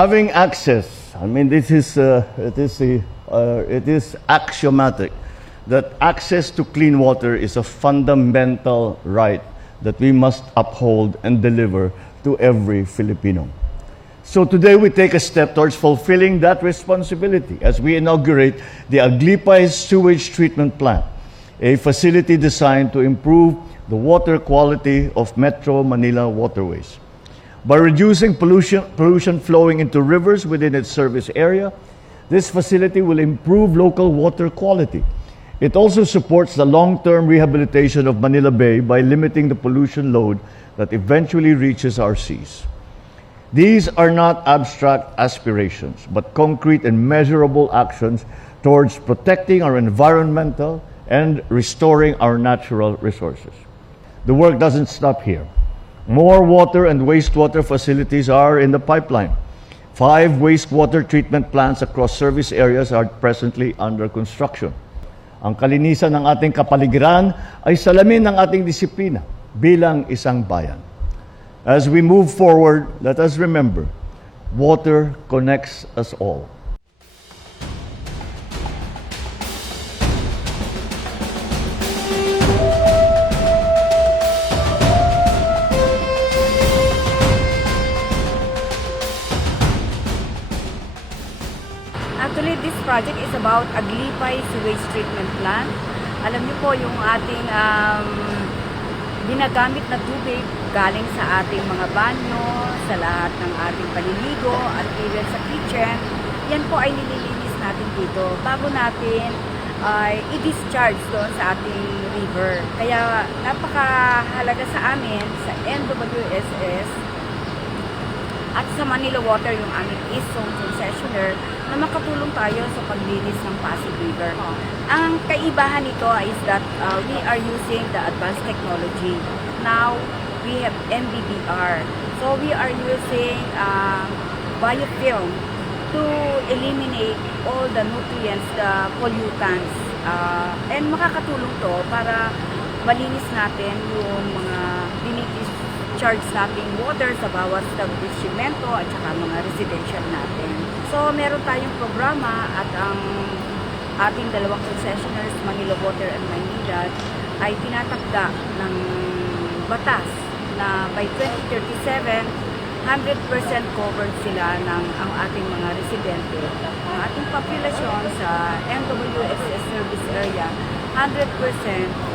Having access, I mean, it is axiomatic that access to clean water is a fundamental right that we must uphold and deliver to every Filipino. So today we take a step towards fulfilling that responsibility as we inaugurate the Aglipay Sewage Treatment Plant, a facility designed to improve the water quality of Metro Manila waterways. By reducing pollution flowing into rivers within its service area, this facility will improve local water quality. It also supports the long-term rehabilitation of Manila Bay by limiting the pollution load that eventually reaches our seas. These are not abstract aspirations, but concrete and measurable actions towards protecting our environmental and restoring our natural resources. The work doesn't stop here. More water and wastewater facilities are in the pipeline. 5 wastewater treatment plants across service areas are presently under construction. Ang kalinisan ng ating kapaligiran ay salamin ng ating disiplina bilang isang bayan. As we move forward, let us remember, water connects us all. Actually, this project is about Aglipay Sewage Treatment Plant. Alam niyo po yung ating ginagamit na tubig galing sa ating mga banyo, sa lahat ng ating paliligo at even sa kitchen. Yan po ay nililinis natin dito bago natin i-discharge doon sa ating river. Kaya napakahalaga sa amin, sa NWSS at sa Manila Water, yung aming East Zone concessionaire, na makatulong tayo sa paglinis ng Pasig River. Ang kaibahan nito is that we are using the advanced technology. Now, we have MBBR. So, we are using biofilm to eliminate all the nutrients, the pollutants. And makakatulong to para malinis natin yung mga charge nating water sa bawat establishmento at saka mga residential natin. So, meron tayong programa at ang ating dalawang concessionaires, Manila Water and Maynilad, ay tinatakda ng batas na by 2037, 100% covered sila ng ang ating mga residente. Ang ating populasyon sa NWSS service area, 100%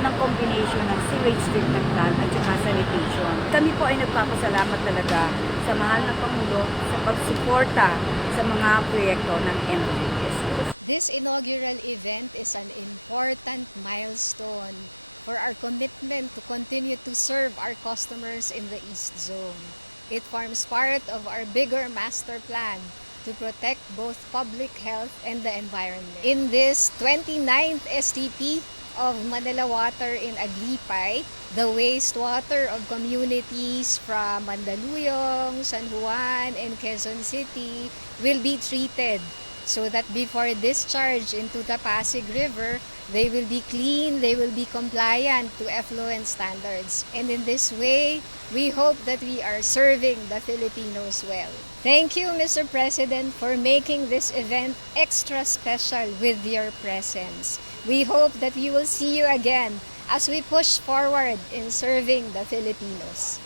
ng combination ng sewage treatment plant at saka sanitation. Kami po ay nagpapasalamat talaga sa mahal na Pangulo sa pagsuporta sa mga proyekto ng NWSS. This inaugural event is an important milestone for our commitment to continue to serve our customers in the East Zone. It forms part of our bigger master plan to protect both public health and the environment. In this 29th STP of Manila Water in Aglipay, the wastewater of communities from Mandaluyong, San Juan, and Quezon City will be treated so that before discharge into the Pasig River, they will be clean, they will be compliant to effluent standards. And in this way, we hope that we are serving the Filipinos well. Thank you, Mr. President, for making this event extra special with your presence. We hope that we will see you again as we push forward in serving the Filipinos.